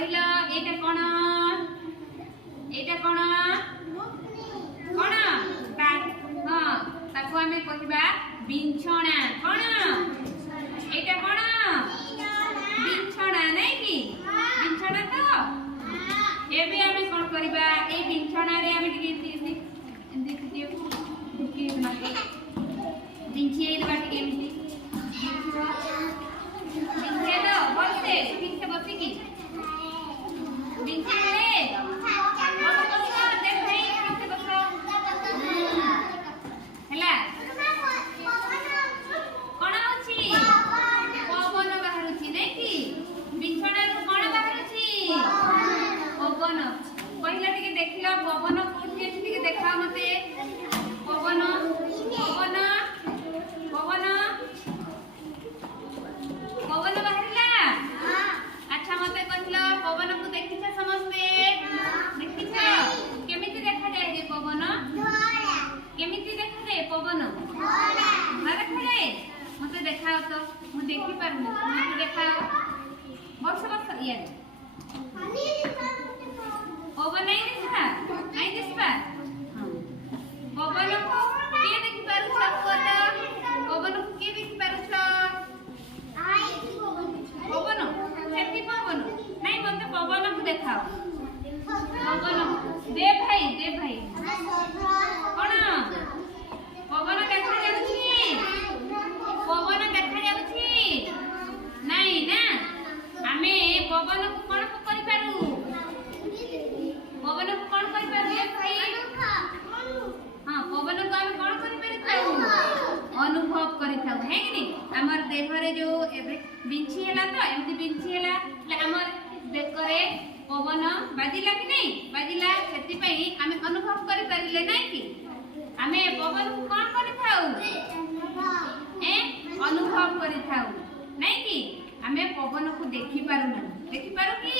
କହିଲ ଏଇଟା କଣ? ଏଇଟା କଣ? କଣ? ହଁ ତାକୁ ଆମେ କହିବା ବିଛଣା। କଣ? ଏଇଟା କଣ? ବିଛଣା ନାଇଁ କି? ବିଛଣା ତ ଏବେ ଆମେ କଣ କରିବା? এই বিছଣାରେ ଆମେ ଟିକେ বিছিয়ে দেবা ଟିକେ এমতি বিছিয়ে দাও বলতে ঠিকছে বসিকি বিছিয়ে বসো বসো দেখ ভাই ঠিকছে বসো ହେଲା କଣ ହଉଛି? ପବନ ବାହାରୁଛି ନାଇଁ କି? ବିଛଣାରୁ କଣ ବାହାରୁଛି? ପବନ। କହିଲା ଟିକେ ଦେଖିଲ ପବନ କୋଉଠି ଅଛି ଟିକେ ଦେଖାଅ ମତେ। ପବନ ପବନ ପବନ ପବନ ବାହାରିଲା। ଆଚ୍ଛା ମତେ କହିଲ ପବନକୁ ଦେଖିଛ ସମସ୍ତେ? ଦେଖିଛ? କେମିତି ଦେଖାଯାଏ ରେ ପବନ? କେମିତି ଦେଖାଯାଏ ପବନ? ଧଳା ଦେଖାଯାଏ। ମତେ ଦେଖାଅ ତ ମୁଁ ଦେଖି ପାରୁନି। ମତେ ଦେଖାଅ। ବସ ବସ ଇଆଡେ ପବନ ନାଇଁ ଦିଶା ନାଇଁ ଦିଶା ପବନକୁ କିଏ ଦେଖି ପାରୁଛ? ପବନକୁ କିଏ ଦେଖି ପାରୁଛ? ପବନ ସେଠି ପବନ ନାଇଁ ମତେ ପବନକୁ ଦେଖାଅ। ପବନ ଦେ ଭାଇ କଣ ପବନ ଦେଖା ଯାଉଛି? ପବନ ଦେଖା ଯାଉଛି ନାଇଁ ନା? ଆମେ ପବନକୁ କଣ କରିପାରୁ? ପବନକୁ କଣ କରିପାରୁ ଭାଇ? ହଁ ପବନକୁ ଆମେ କଣ କରିପାରିଥାଉ? ଅନୁଭବ କରିଥାଉ ହେ କି? ଆମର ଦେହରେ ଯୋଉ ଏବେ ବିଞ୍ଚି ହେଲା ତ ଏମିତି ବିଞ୍ଚି ହେଲା ଆମର ବେକରେ ପବନ ବାଜିଲା କି ନାଇଁ? ବାଜିଲା ସେଥିପାଇଁ ଆମେ ଅନୁଭବ କରିପାରିଲେ ନାଇଁ କି? ଆମେ ପବନକୁ କଣ କରିଥାଉ? ଅନୁଭବ କରିଥାଉ ନାଇଁ କି? ଆମେ ପବନକୁ ଦେଖିପାରୁନା। ଦେଖିପାରୁ କି?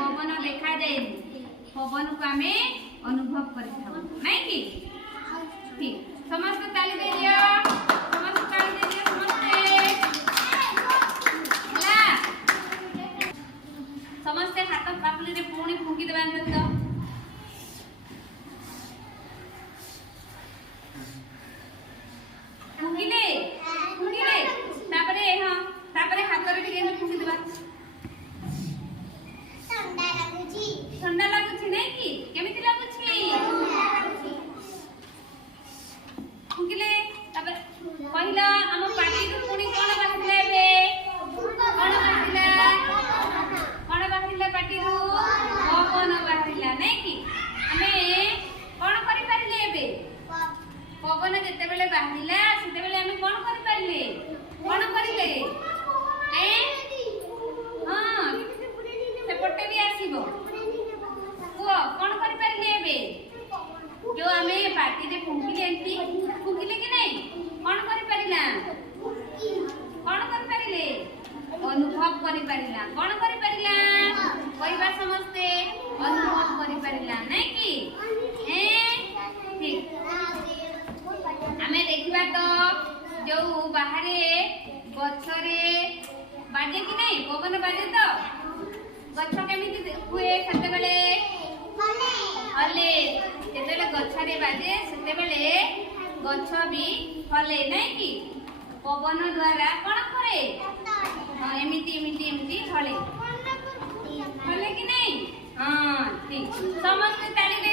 ପବନ ଦେଖାଯାଏନି। ପବନକୁ ଆମେ ଅନୁଭବ କରିଥାଉ ନାଇଁ କି? ঠিক ସମସ୍ତେ ତାଳି ଦେଇଦିଅ। ସମସ୍ତେ ତାଳି ଦେଇଦିଅ ସମସ୍ତେ ହେଲା। ସମସ୍ତେ ହାତ ପାପୁଲିରେ ପୁଣି ଫୁଙ୍କି ଦେବା। ଫୁଙ୍କିଲେ ଫୁଙ୍କିଲେ ତାପରେ ହଁ ତାପରେ ହାତରେ ଟିକେ ଫୁଙ୍କି ଦେବା। ଥଣ୍ଡା ଲାଗୁଛି ନାଇଁ କି? କେମିତି ଲାଗୁଛି? ଫୁଙ୍କିଲେ ତାପରେ କହିଲ ଆମ ପାଟିରୁ ପୁଣି କଣ ବାହାରିଲା? ଏବେ କଣ ବାହାରିଲା? କଣ ବାହାରିଲା ପାଟିରୁ? ପବନ ବାହାରିଲା ନାଇଁ କି? ଆମେ କଣ କରିପାରିଲେ? ଏବେ ପବନ ଯେତେବେଳେ ବାହାରିଲା ସେତେବେଳେ ଆମେ କଣ କରିପାରିଲେ? କଣ କରିଲେ? ହଁ ସେପଟେ ବି ଆସିବ। କୁହ କଣ କରିପାରିଲେ? ଏବେ जो आमे पार्टी रे फुंकिले एंती फुंकिले कि नहीं? कौन करि परिला? कौन करि परिले? अनुभव करि परिला। कौन करि परिला? कहबा समस्ते अनुभव करि परिला नहीं कि? ठीक आमे देखिबा तो जो बाहरे गछरे बाजे कि नहीं? पवन बाजे तो गछ केमिति हुए सेते बेले हले जेतेले गछरे बाजे सेते बेले गछ भी हले नहीं कि? पवन द्वारा कौन करे? हाँ एमिति एमिति एमिति हले हले कि नहीं? हाँ ठीक समस्त ताली दे